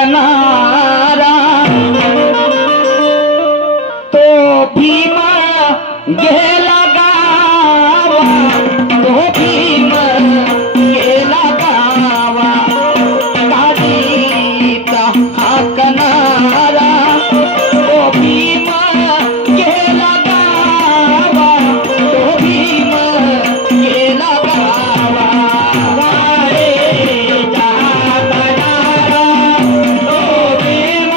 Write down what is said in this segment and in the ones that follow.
हाकणारा तो भीमा गेला गावा, तो भीम गेला गावा, गाडीचा हाकणारा तो भीम गेला गावा, तो भीम गेला गावा, वारेचा हाकणारा तो भीम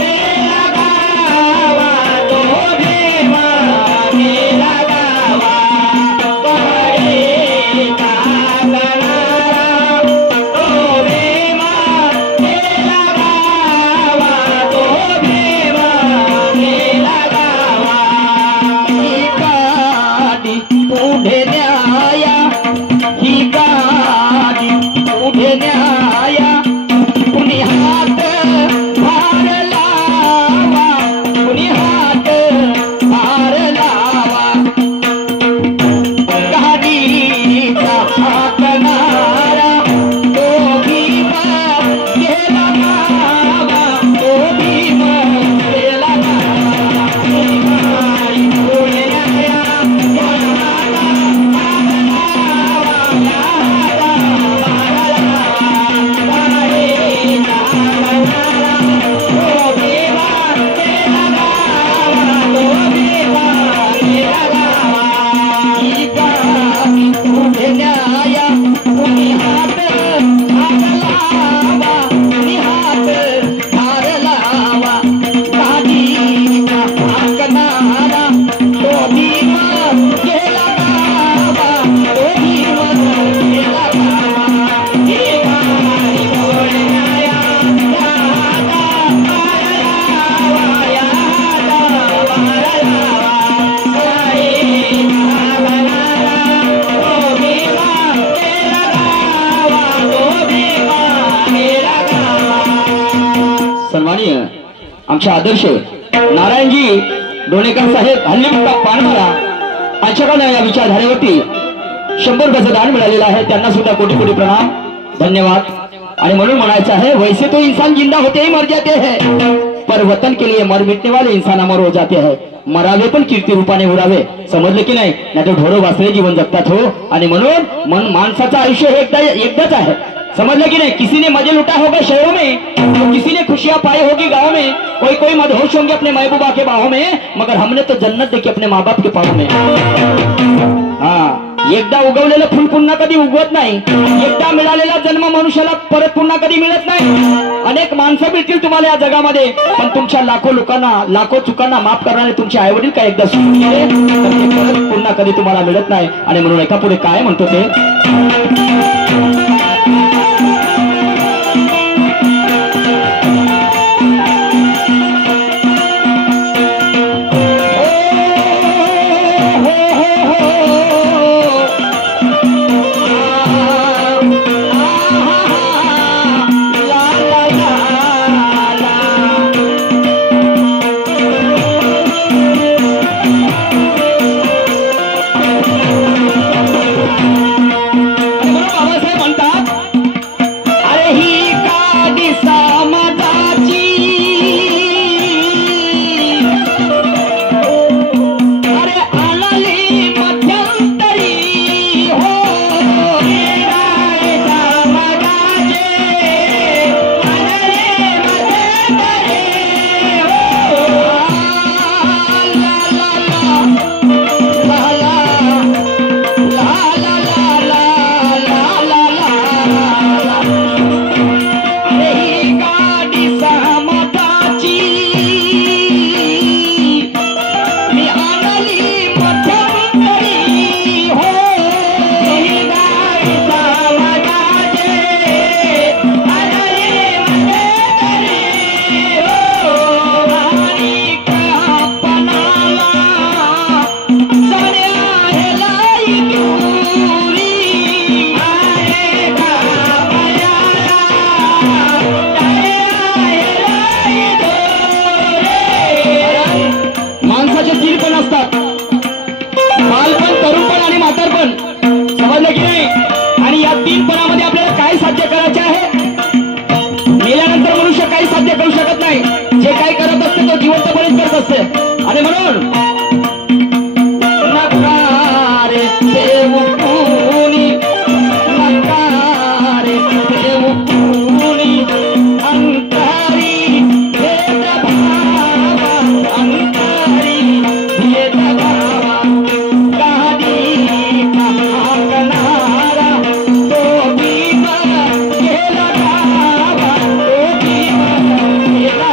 गेला गावा, तो भीम गेला गावा, वारेचा हाकणारा तो भीम गेला गावा, तो भीम गेला गावा, ही गाडी पुढे न्याया, ही गाडी पुढे न्याया, कुणी हात भार लावा, कुणी हात भार लावा, गाडीचा हाकणारा तो भीम गेला गावा, तो भीम गेला गावा, ही गाडी पुढे न्याया, सन्माननीय आमचे आदर्श नारायणजी डोणेकर साहेब हल्लीमुक्ता पानमारा यांच्याकडे या विचारधारेवरती 100 गज दान मिळालेलं आहे, त्यांना सुद्धा कोटी कोटी प्रणाम, धन्यवाद। आणि म्हणून म्हणायचं आहे, वैसे तो इंसान जिंदा होते ही मर जाते हैं, पर वतन के लिए मर मिटने वाले इंसान अमर हो जाते हैं, मरावे पण कीर्ती रूपाने उडावे, समजले की नाही, नाहीतर ढोरं वासरे जीवन जगतात हो। आणि म्हणून माणसाचं आयुष्य हे एकदाच आहे, समझ कि नहीं। किसी ने मजे लुटा होगा शहरों में, तो किसी ने खुशियां पाई होगी गाँव में, कोई मदहोश होंगे अपने महबूबा के बाहों में, मगर हमने तो जन्नत देखी अपने माँ बाप के पाँव में। हाँ, एकदा उगवलेलं फुल पुन्हा कधी उगवत नाही, एकदा मिळालेला जन्म मनुष्याला परत पुन्हा कधी मिळत नाही। अनेक माणसं मिळतील तुम्हाला या जगामध्ये, पण तुमच्या लाखो लोकांना, लाखो चुकांना माफ करणारे तुमचे आई वडील काय एकदा सोडून गेले तर ते परत पुन्हा कधी तुम्हाला मिळत नाही। आणि म्हणून एका पुढे काय म्हणतो ते, म्हणून नकारे देव कोणी, नकारे देव कोणी, अंतरी भेद भावा, अंतरी भेद भावा, गादी हाकणारा तो भीम गेला गावा, तो भीम गेला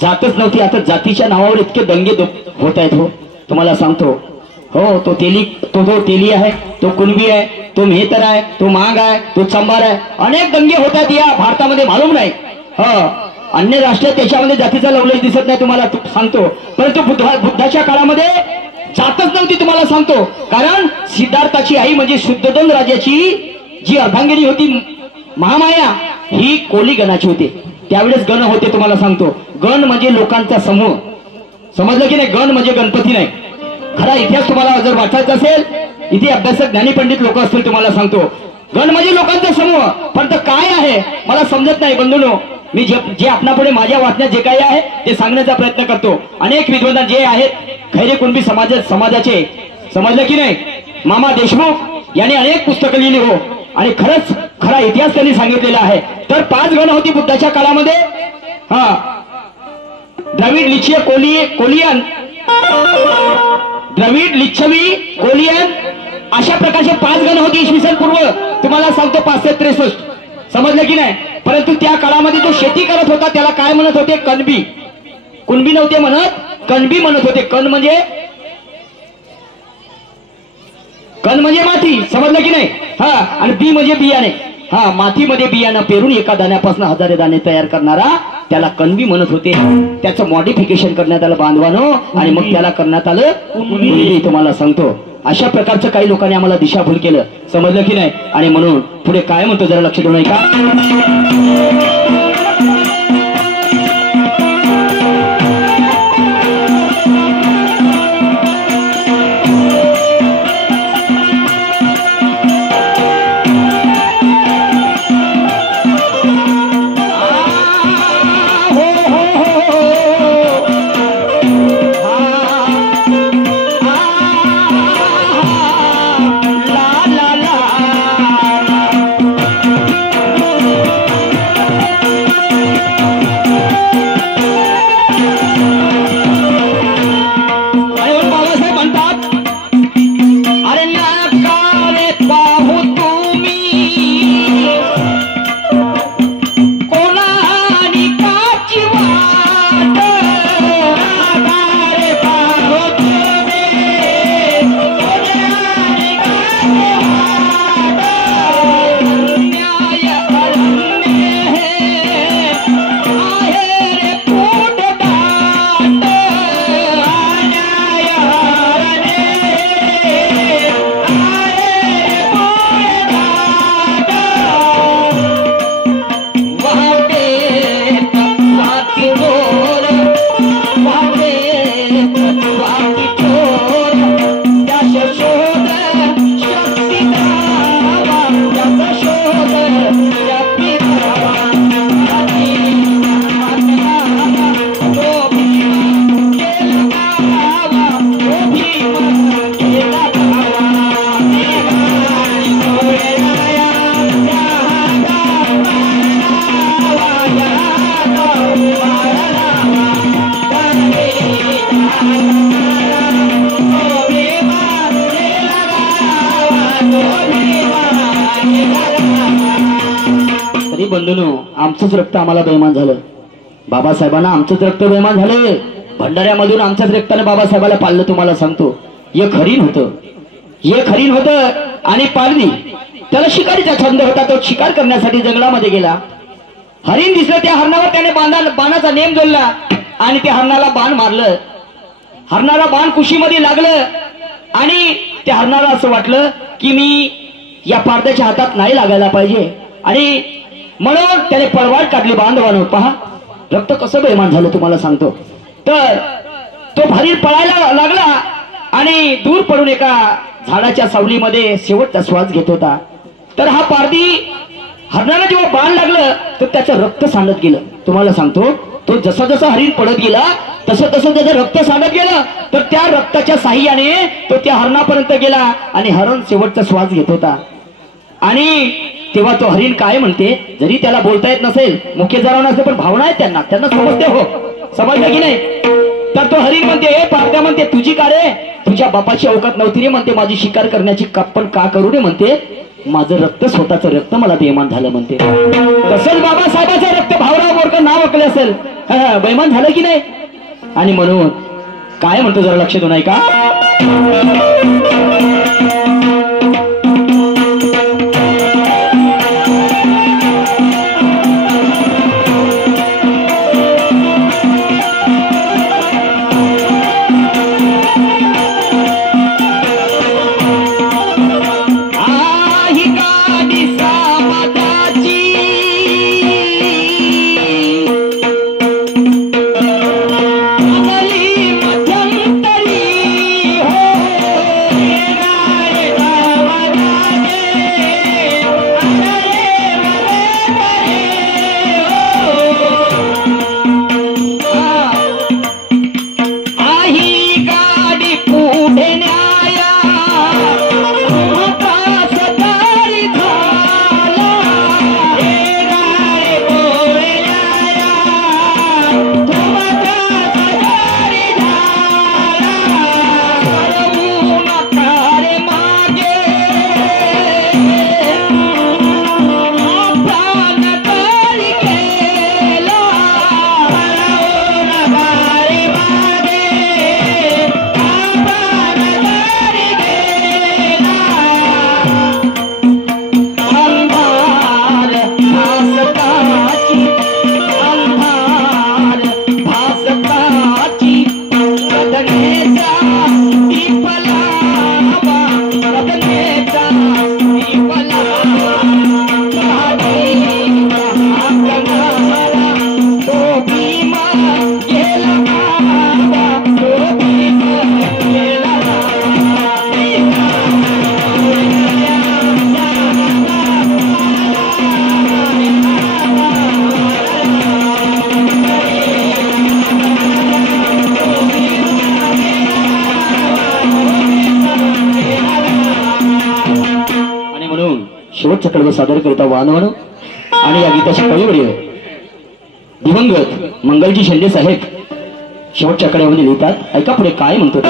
जातच नव्हती. आता जातीच्या नावावर इतके दंगे होत आहेत. हो तुम्हाला सांगतो. हो तो तेली आहे, तो कुणबी आहे, तो मेहतर आहे, तो मांग आहे, तो चंबार आहे. अनेक दंगे होत आहेत या भारतामध्ये, मालूम नाही. अन्य राष्ट्र त्याच्यामध्ये जातीचा लवलेश दिसत नाही तुम्हाला सांगतो. परंतु बुद्धाच्या काळामध्ये जातच नव्हती तुम्हाला सांगतो. कारण सिद्धार्थाची आई म्हणजे शुद्धोधन राजाची जी अर्धांगिनी होती महामाया, ही कोली गणाची होती. त्यावेळेस गण होते तुम्हाला सांगतो. गण म्हणजे लोकांचा समूह, समजलं की नाही. गण म्हणजे गणपती नाही. खरा इतिहास तुम्हाला जर वाचायचा असेल, इथे अभ्यासक ज्ञानी पंडित लोक असतील तुम्हाला सांगतो. गण म्हणजे लोकांचा समूह. पण काय आहे मला समजत नाही बंधूंनो. मी जे आपणापुढे माझ्या वाचण्यात जे काही आहे ते सांगण्याचा प्रयत्न करतो. अनेक विद्वान जे आहेत खैरे कुणबी समाजाचे, समजलं की नाही. मामा देशमुख यांनी अनेक पुस्तकं लिहिली. हो आणि खरा इतिहास त्यांनी सांगितलेला आहे. तर 5 गण होती बुद्धाच्या काळामध्ये. द्रविड, लिच्छवी, कोलियन, द्रविड, लिच्छवी, कोलियन अशा प्रकारचे 5 गण होती इसवी सन पूर्व तुम्हाला सांगतो 563. समजलं की नाही. परंतु त्या काळामध्ये जो शेती करत होता त्याला काय म्हणत होते? कणबी. कुणबी नव्हते म्हणत, कणबी म्हणत होते. कण म्हणजे माती, समजलं की नाही. आणि बी म्हणजे बियाणे. मातीमध्ये बियाणं पेरून एका दाण्यापासून हजारे दाणे तयार करणारा त्याला कणबी म्हणत होते. त्याचं मॉडिफिकेशन करण्यात आलं बांधवानो, आणि मग त्याला करण्यात आलं कुणबी. तुम्हाला सांगतो अशा प्रकारचं काही लोकांनी आम्हाला दिशाभूल केलं, समजलं की नाही. आणि म्हणून पुढे काय म्हणतो जरा लक्ष देऊ नका. बंधूंनो आमचंच रक्त आम्हाला बेईमान झालं. बाबासाहेबांना आमचंच रक्त बेईमान झालं. भंडाऱ्यामधून आमच्याच रक्ताने बाबासाहेबाला पाळलं. तुम्हाला सांगतो एक हरिण होतं आणि पाळली. त्याला शिकारीचा छंद होता. तो शिकार करण्यासाठी जंगलामध्ये गेला. हरिण दिसलं. त्या हरणावर त्याने बाणाचा नेम जोडला आणि त्या हरणाला बाण मारलं. हरणाला बाण कुशीमध्ये लागलं आणि त्या हरणाला असं वाटलं की मी या पारद्याच्या हातात नाही लागायला पाहिजे. आणि म्हणून त्याने पळवाट काढली बांधवानं. पहा रक्त कसं बेमान झालं तुम्हाला सांगतो. तर तो हरीण पळायला लागला आणि दूर पडून एका झाडाच्या सावलीमध्ये शेवटचा श्वास घेत होता. तर हा पारधी हरणाला जेव्हा बाण लागलं तर त्याचं रक्त सांडत गेलं. तुम्हाला सांगतो तो जसा जसा हरिण पडत गेला तसं तसं त्याचं रक्त सांडत गेलं. तर त्या रक्ताच्या साह्याने तो त्या हरणापर्यंत गेला आणि हरण शेवटचा श्वास घेत होता. आणि तेव्हा तो हरिण काय म्हणते, जरी त्याला बोलता येत नसेल, मुख्य जरा नसेल, पण भावना आहेत त्यांना समजते. हो समजलं की नाही. तर तो हरिण म्हणते, हे पारध्या म्हणते, तुझी का रे, तुझ्या बापाची अवकात नव्हती रे म्हणते माझी शिकार करण्याची, पण का करू रे म्हणते, माझं रक्त स्वतःचं रक्त मला बेमान झालं म्हणते. तसंच बाबासाहेबाचं रक्त भावराव बोरकर नाव ऐकलं असेल, बेमान झालं की नाही. आणि म्हणून काय म्हणतो जरा लक्ष देऊ नाही का. शेवटचा कडवं सादर करता वाहन आणि या गीताची कळीवडी दिवंगत मंगलजी शिंदे साहेब शेवटच्या कड्यामध्ये लिहितात. ऐका पुढे काय म्हणतो.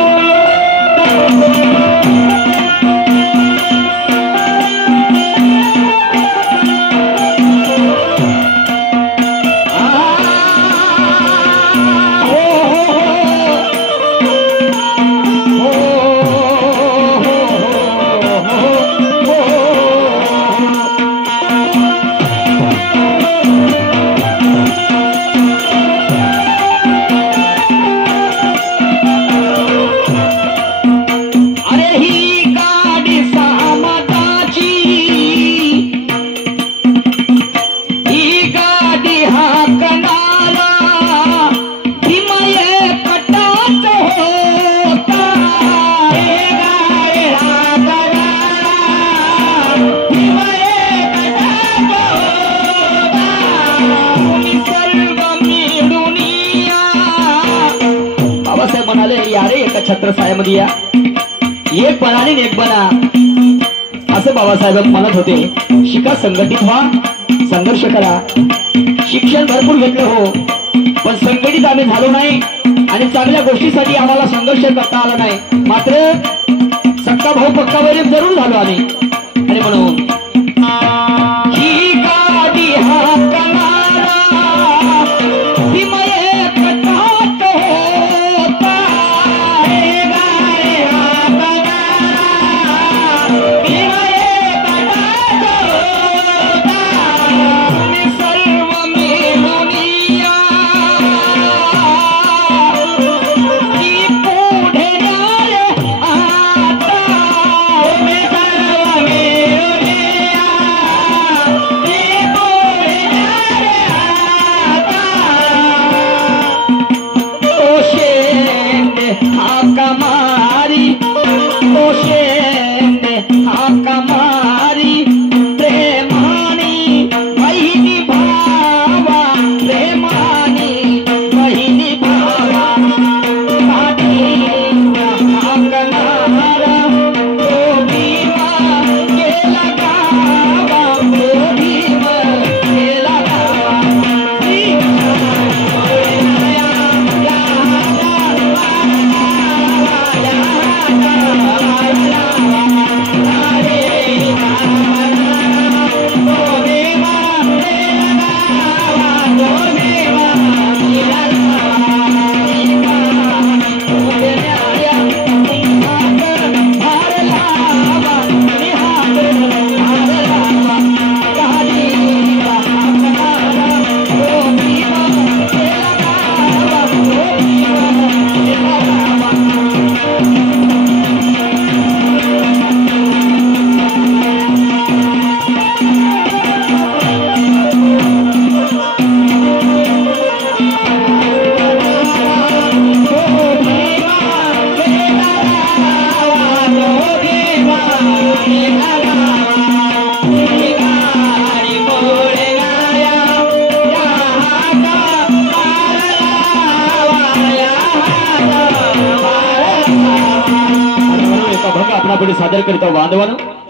छत्र सायामध्ये या, एक बना आणि एक बना असं बाबासाहेब म्हणत होते. शिका, संघटित व्हा, संघर्ष करा. शिक्षण भरपूर घेतलं हो, पण संघटित आम्ही झालो नाही आणि चांगल्या गोष्टीसाठी आम्हाला संघर्ष करता आला नाही. मात्र सक्का भाऊ पक्का वरील जरूर झालो आम्ही. आणि म्हणून ही गाडी हाकणारा पुढे सादर करीत बांधवानं